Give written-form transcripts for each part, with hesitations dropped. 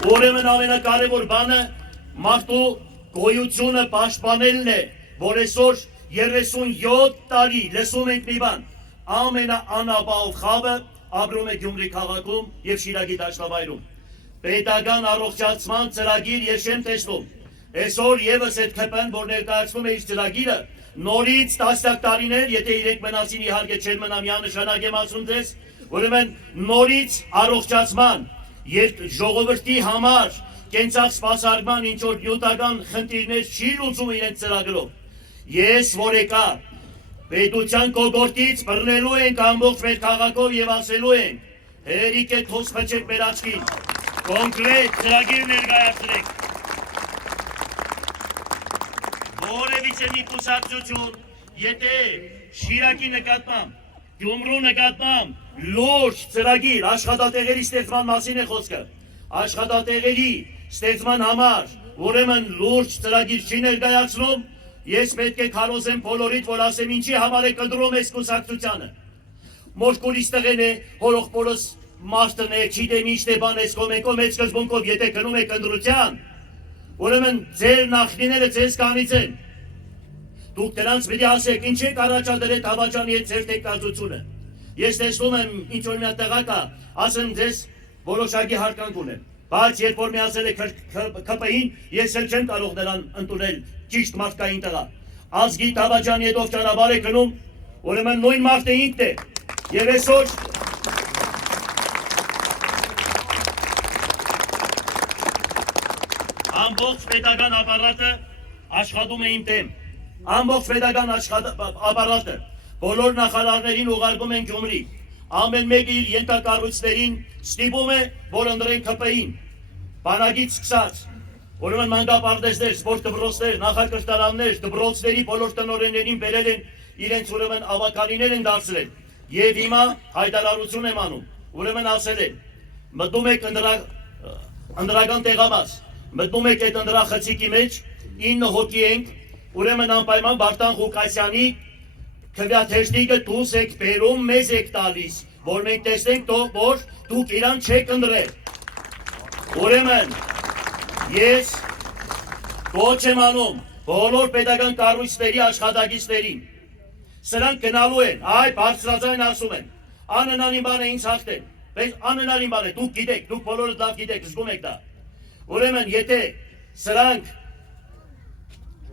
Ուրեմն ամենակարևոր բանը մարդու գոյությունը պաշտպանելն է, որ այսօր 37 տարի լսում ենք մի բան, ամենաանապահով խավը ապրում է Գյումրի քաղաքում եւ Շիրակի դաշտավայրում։ Պետական առողջացման ծրագիր ես չեմ տեսնում։ Այսօր եւս այդ ԿՊ-ն, որ ներկայացնում է իր ծրագիրը, նորից տասնյակ տարիներ, եթե իրենք մնացին իհարկե չեն մնա միանշանակ եմ ասում ձեզ, ուրեմն նորից առողջացման ժողովրդի համար կենցաղ սպասարկման ինչ որ նյութական խնդիրներ չի լուծում իրենց ծրագրով։ Ես որ եկա պետության կողորտից բռնելու ենք ամբողջ մեր քաղաքով եւ ասելու ենք հերիք է թոս խճեք մեր աչքին, կոնկրետ ծրագիր ներկայացրեք։ Որևիցե մի կուսակցություն, եթե Շիրակի նկատմամբ, Գյումրու նկատմամբ լուրջ ծրագիր աշխատատեղերի ստեղծման մասին է խոսքը, աշխատատեղերի ստեղծման համար, ուրեմն լուրջ ծրագիր չի ներկայացնում, ես պետք է քարոզեմ բոլորիդ, որ ասեմ ինչի համար է կտրում այս կուսակցությանը։ Մոշկուրից տղեն է, հորող պորս մարդն է, չիտեմ ինչ է բան ես կոմեկով, մեծ սկզբունքով, եթե կնում է կնդրության, ուրեմն ձեր նախնիները ձեզ կանից են։ Դուք դրանց պիտի ասեք, ինչ եք առաջադրել Թավաջանի հետ ձեր տեխնազությունը։ Ես տեսնում եմ ինչ որ մի տղա կա, ասեմ ձեզ որոշակի հարկանք ունեմ, բայց երբ որ միացել է ԿՊ-ին, ես էլ չեմ կարող նրան ընդունել ճիշտ մարդկային տղա։ Ազգի Թավաջանի հետ ով ճանապարհ է գնում, ուրեմն նույն մարդը ինքն է։ Եվ այսօր ամբողջ պետական ապարատը աշխատում է իմ դեմ։ Ամբողջ պետական ապարատը բոլոր նախարարներին ուղարկում են Գյումրի։ Ամեն մեկը իր ենթակառույցներին ստիպում է, որ ընտրեն ԿՊ-ին։ Բանակից սկսած, ուրեմն մանկապարտեզներ, սպորտ դպրոցներ, նախակրթարաններ, դպրոցների բոլոր տնօրեններին բերել են իրենց ուրեմն ավականիներ են դարձրել։ Եվ հիմա հայտարարություն եմ անում։ Ուրեմն ասել են, մտնում եք ընտրական տեղամաս, մտնում եք այդ ընտրախցիկի մեջ, 9 հոգի ենք, ուրեմն անպայման Վարդան Ղուկասյանի քվեաթեժնիկը դուս եք բերում, մեզ եք տալիս, որ մենք տեսնենք, որ դուք իրան չեք ընտրել։ Ուրեմն ես կոչ եմ անում բոլոր պետական կառույցների աշխատակիցներին։ Սրանք գնալու են, այ բարձրաձայն ասում են, անհնարին բան է ինձ հաղթել, բայց անհնարին բան է, դուք գիտեք, դուք բոլորը լավ գիտեք, զգում եք դա։ Ուրեմն եթե սրանք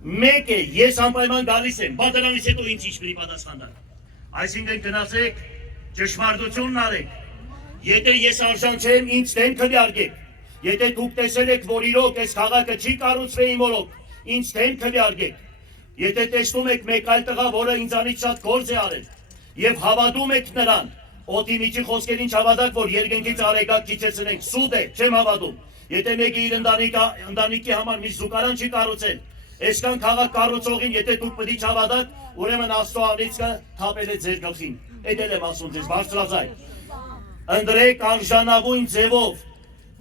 մեկ է, ես անպայման գալիս եմ, բա դրանից հետո ինձ ինչ պիտի պատասխան տալ։ Այսինքն գնացեք, ճշմարտությունն արեք։ Եթե ես արժան չեմ, ինձ դեմ քվեարկեք։ Եթե դուք տեսել եք, որ իրոք այս քաղաքը չի կառուցվել իմ օրոք, ինձ դեմ քվեարկեք։ Եթե տեսնում եք մեկ այլ տղա, որը ինձանից շատ գործ է արել, եւ հավատում եք նրան, օդի միջի խոսքերին չհավատաք, որ երկնքից արեգակ քիչեցնենք, սուտ է, չեմ հավատում։ Եթե մեկը իր ընտանիքի համար մի զուգարան չի կառուցել, այսքան քաղաք կառուցողին, եթե դուք պետք է չհավատաք, ուրեմն Աստծո անիծքը թափել է ձեր գլխին։ Էդ էլ եմ ասում ձեզ, բարձրաձայն։ Ընտրեք արժանավուն ձևով։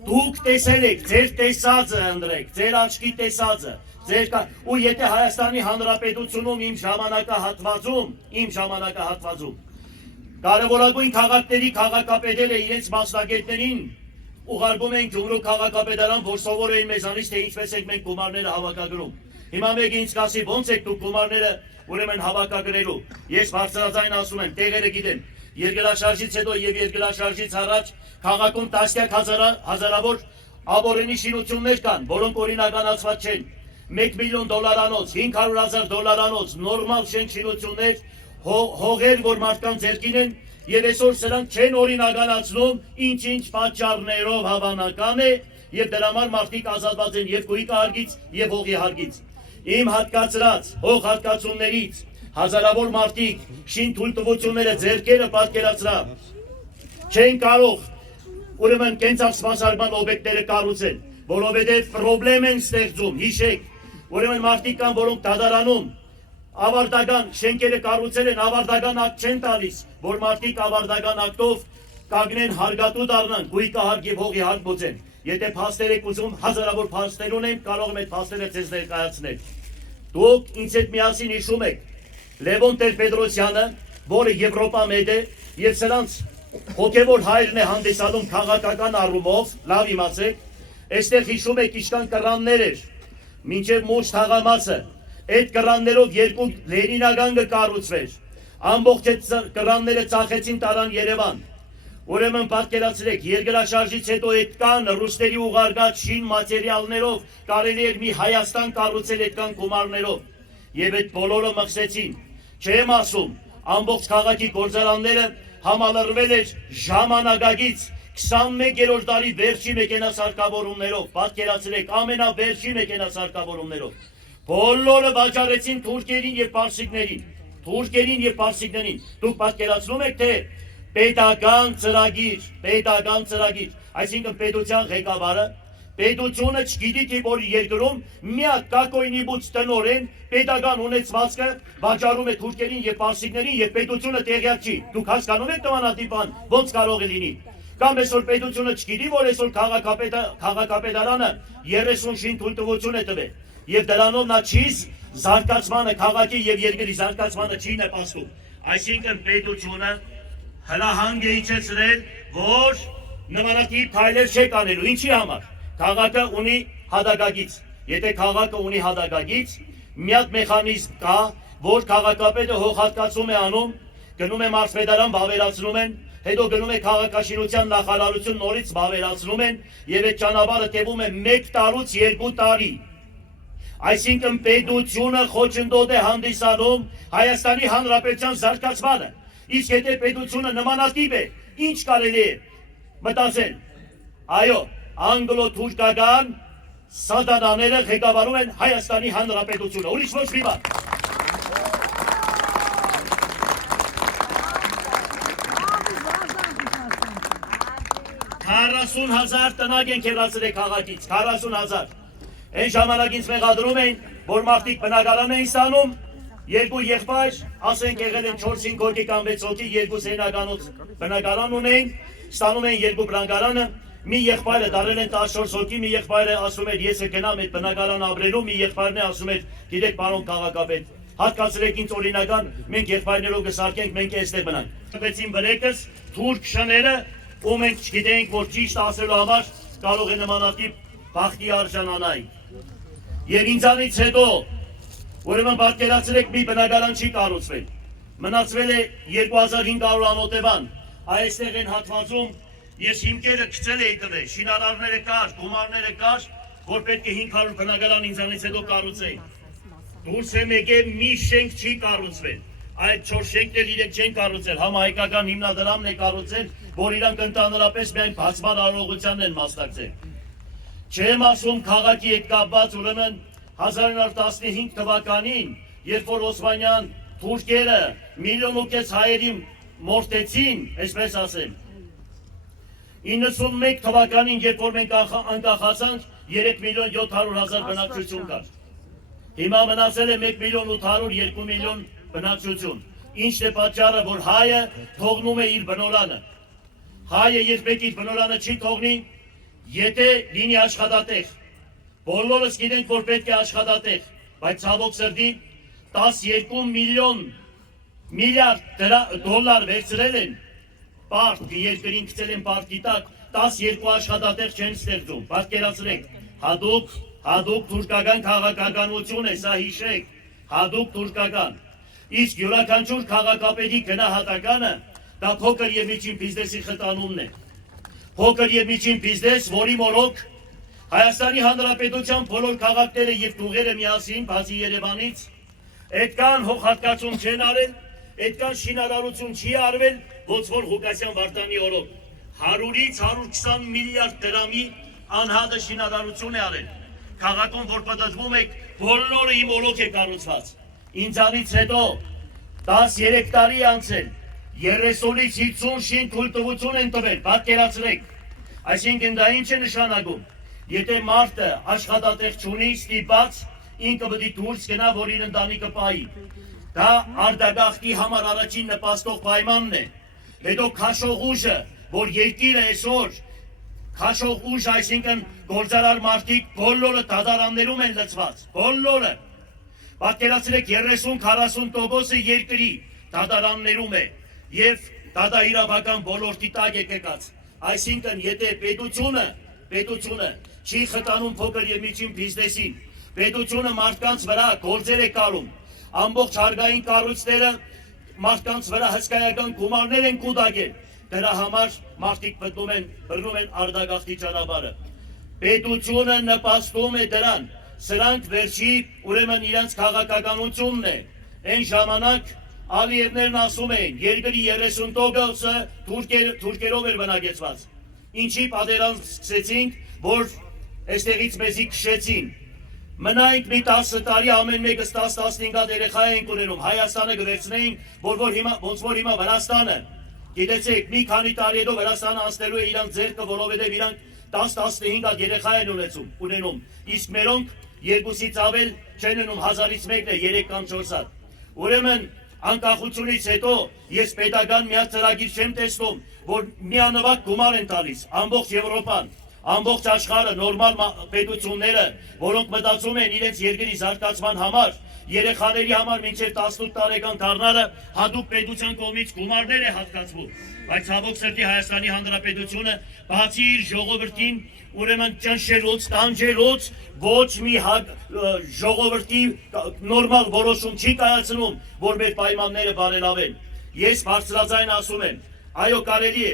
Դուք տեսել եք, ձեր տեսածը ընտրեք, ձեր աչքի տեսածը, ու եթե Հայաստանի Հանրապետությունում իմ ժամանակահատվածում կարևորագույն քաղաքների քաղաքապետերը իրենց մասնագետներին ուղարկում են Գյումրու քաղաքապետարան, որ սովորեն մեզանից, թե ինչպես ենք մենք գումարները հավաքագրում։ Հիմա մեկը ինձ կասի, ո՞նց եք դուք գումարները ուրեմն հավաքագրելու։ Ես բարձրաձայն ասում եմ, տեղերը գիտեմ։ Երկրաշարժից հետո եւ երկրաշարժից առաջ քաղաքում տասնյակ հազարավոր աբորենի շինություններ կան, որոնք օրինականացված չեն։ $1 միլիոն, $500,000 նորմալ շենք շինություններ, հողեր, որ մարդկանց ձեռքին են, եւ այսօր սրանք չեն օրինականացնում, ինչ-ինչ պատճառներով հավանական է, եւ դրա համար մարդիկ ազատված են եւ գույքի հարգից եւ հողի հարգից։ Իմ հատկացրած հող հատկացումներից հազարավոր մարդիկ շին թույլտվությունները ձեռքերը պատկերացրավ չեն կարող ուրեմն կենցաղ սպասարկման օբյեկտները կառուցել, որովհետեւ պրոբլեմ են ստեղծում, հիշեք, ուրեմն մարդիկ կան, որոնք դադարանում ավարտական շենքերը կառուցել են, ավարտական ակտ չեն տալիս, որ մարդիկ ավարտական ակտով կանգնեն հարգատու դառնան, գույքը հարկ եւ հողի հարկ բուծեն։ Եթե փաստեր եք ուզում, հազարավոր փաստեր ունեմ, կարող եմ այդ փաստերը ձեզ ներկայացնել։ Դուք ինձ հետ միասին հիշում եք Լևոն Տեր-Պետրոսյանը, որը Եվրոպա մեծ է, եւ սրանց հոգեվոր հայրն է հանդիսանում քաղաքական առումով, լավ իմացեք, Այստեղ հիշում եք իշքան կռաններ էր, մինչև մոտ թաղամասը, այդ կռաններով երկու Լենինական կկառուցվեր, ամբողջ այդ կռանները ծախեցին տարան Երևան, ուրեմն պատկերացրեք, երկրաշարժից հետո այդքան ռուսների ուղարկած շին մատերիալներով կարելի էր մի Հայաստան կառուցել այդքան գումարներով, եւ այդ բոլորը մղսեցին, չեմ ասում, ամբողջ քաղաքի գործարանները համալրվել էր ժամանակակից 21-րդ դարի վերջի մեքենասարկավորումներով, պատկերացրեք, ամենավերջի մեքենասարկավորումներով, բոլորը վաճառեցին թուրքերին եւ պարսիկներին, դուք պատկերացնում եք, թե պետական ծրագիր, այսինքն պետության ղեկավարը, պետությունը չգիտի թե որ երկրում միակ կակոյնի բուծ տնորեն պետական ունեցվածքը վաճառում է թուրքերին եւ պարսիկներին եւ պետությունը տեղյակ չի, դուք հասկանում եք նմանատիպ բան ոնց կարող է լինի, կամ այսօր պետությունը չգիտի որ այսօր քաղաքապետարանը 30 շին թույլտվություն է տվել եւ դրանով նա չի զարգացմանը քաղաքի եւ երկրի զարգացմանը չի նպաստում, այսինքն պետությունը հրահանգ է իջեցրել, որ նմանատիպ քայլեր չեք անելու, ինչի համար, քաղաքը ունի հադագագից, եթե քաղաքը ունի հադագագից, մի հատ մեխանիզմ կա, որ քաղաքապետը հողհատկացում է անում, գնում է մարզպետարան վավերացնում են, հետո գնում է քաղաքաշինության նախարարություն նորից վավերացնում են եւ այդ ճանապարհը տևում է 1 տարուց 2 տարի։ Այսինքն պետությունը խոչընդոտ է հանդիսանում Հայաստանի Հանրապետության զարգացմանը։ Իսկ եթե պետությունը նմանատիպ է, ինչ կարելի է մտածել։ Այո, անգլո-թուրքական սատանաները ղեկավարում են Հայաստանի Հանրապետությունը, ուրիշ ոչ մի բան։ 40,000 տնակ են քերացրել քաղաքից, 40,000։ Այն ժամանակից մեղադրում էին, որ մարդիկ բնակարան էին ստանում, երկու եղբայր, ասենք եղել են 4-5 հոգի կամ 6 հոգի, երկու սենականոց բնակարան ունեին, ստանում էին երկու բնակարանը, մի եղբայրը դարել են 14 հոգի, մի եղբայրը ասում էր ես կգնամ այդ բնակարան ապրելու, մի եղբայրն է ասում էր գիտեք պարոն քաղաքապետ, հատկացրեք ինձ օրինական, մենք եղբայրներով կսարքենք, մենք այստեղ մնանք։ Տվեցին բրեկս, թուրք շները, ու մենք չգիտենք, որ ճիշտ ասելու համար կարող է նմանատիպ բախտի արժանանալ։ Եվ ինձանից հետո, ուրեմն պատկերացրեք մի բնակարան չի կառուցվել, մնացվել է 2500 անոտևան, այստեղ են հատվածում ես հիմքերը գցել էի տվել, շինարարները կար, գումարները կար, որ պետք է 500 բնակարան ինձանից հետո կառուցեի։ Դուրս եմ եկել մի շենք չի կառուցվել, այդ 4 շենքներ իրենք չեն կառուցել, համահայկական հիմնադրամն է կառուցել, որ իրանք ընդհանրապես միայն բացման արարողությանն են մասնակցել։ Չեմ ասում քաղաքի հետ կապված, ուրեմն 1915 թվականին, երբ որ Օսմանյան թուրքերը 1,5 միլիոն հայերի մորթեցին, այսպես ասեմ, 91 թվականին, երբ որ մենք անկախացանք, 3,700,000 բնակչություն կար։ Հիմա մնացել է 1,800,000, 2 միլիոն բնակչություն։ Ինչն է պատճառը, որ հայը թողնում է իր բնորանը։ Հայը երբեք իր բնորանը չի թողնի, եթե լինի աշխատատեղ։ Բոլորս գիտենք, որ պետք է աշխատատեղ, բայց ցավոք սրտի 12 միլիարդ դոլար վերցրել են, պարտք երկրին գցել են պարտքի տակ, 12 աշխատատեղ չեն ստեղծում, պատկերացրեք, հատուկ թուրքական քաղաքականություն է, սա հիշեք, հատուկ թուրքական, իսկ յուրաքանչյուր քաղաքապետի գնահատականը դա փոքր եւ միջին բիզնեսի խտանումն է, փոքր եւ միջին բիզնես, որի մորոք Հայաստանի Հանրապետության բոլոր քաղաքները եւ գյուղերը միասին, բացի Երևանից, այդքան հողհատկացում չեն արել, այդքան շինարարություն չի արվել, ոնց որ Ղուկասյան Վարդանի օրոք 100-ից 120 միլիարդ դրամի անհատը շինարարություն է արել։ Քաղաքում, որ պատասվում եք, բոլորը իմ օրոք է կառուցված։ Ինձանից հետո 13 տարի անցել, 30-ից 50 շին թույլտվություն են տվել, պատկերացրեք։ Այսինքն դա ինչ է նշանակում։ Եթե մարդը աշխատատեղ չունի, ստիպած, ինքը պետք է դուրս գնա, որ իր ընտանիքը պահի։ Դա արտագաղթի համար առաջին նպաստող պայմանն է։ Հետո քաշող ուժը, որ երկիրը այսօր քաշող ուժ, այսինքն գործարար մարդիկ բոլորը դատարաններում են լցված, բոլորը։ Պատկերացրեք 30-40% երկրի դատարաններում է եւ դատաիրավական ոլորտի տակ է կգած։ Այսինքն եթե պետությունը չի խտանում փոքր եւ միջին բիզնեսին։ Պետությունը մարդկանց վրա գործեր է կարում։ Ամբողջ հարգային կառույցները մարդկանց վրա հսկայական գումարներ են կուտակել։ Դրա համար մարդիկ բռնում են արդագաղթի ճանապարհը։ Պետությունը նպաստում է դրան։ Սրանք վերջի ուրեմն իրենց քաղաքականությունն է։ Այն ժամանակ Ալիևներն ասում էին, երկրի 30%-ը թուրքերով էր բնակեցված։ Ինչի պատերազմ սկսեցինք, որ այստեղից մեզի քշեցին։ Մնայինք մի 10 տարի ամեն մեկս 10-15 հատ երեխա ենք ունենում, Հայաստանը գվերցնեինք, ոնց որ հիմա Վրաստանը։ Գիտեցեք, մի քանի տարի հետո Վրաստանը անցնելու է իրանք ձեռքը, որովհետև իրանք 10-15 հատ երեխա են ունենում, իսկ մերոնք երկուսից ավել չեն ունում, 1000-ից մեկն է 3 կամ 4 հատ։ Ուրեմն անկախությունից հետո ես պետական միակ ծրագիր չեմ տեսնում, որ միանվագ գումար են տալիս ամբողջ Եվրոպան, ամբողջ աշխարհը, նորմալ պետությունները, որոնք մտածում են իրենց երկրի զարգացման համար, երեխաների համար մինչև 18 տարեկան դառնալը հատուկ պետության կողմից գումարներ է հատկացվում, բայց ցավոք սրտի Հայաստանի Հանրապետությունը բացի իր ժողովրդին ուրեմն ճնշելուց, տանջելուց ոչ մի ժողովրդի նորմալ որոշում չի կայացնում, որ մեր պայմանները բարելավեն։ Ես բարձրաձայն ասում եմ, այո կարելի է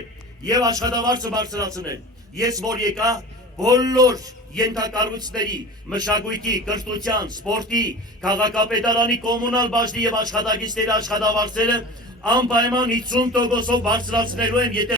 եւ աշխատավարձը բարձրացնել։ Ես որ եկա բոլոր ենթակառույցների, մշակույթի, կրթության, սպորտի, քաղաքապետարանի, կոմունալ բաժնի եւ աշխատակիցների աշխատավարձերը անպայման 50%-ով բարձրացնելու եմ, եթե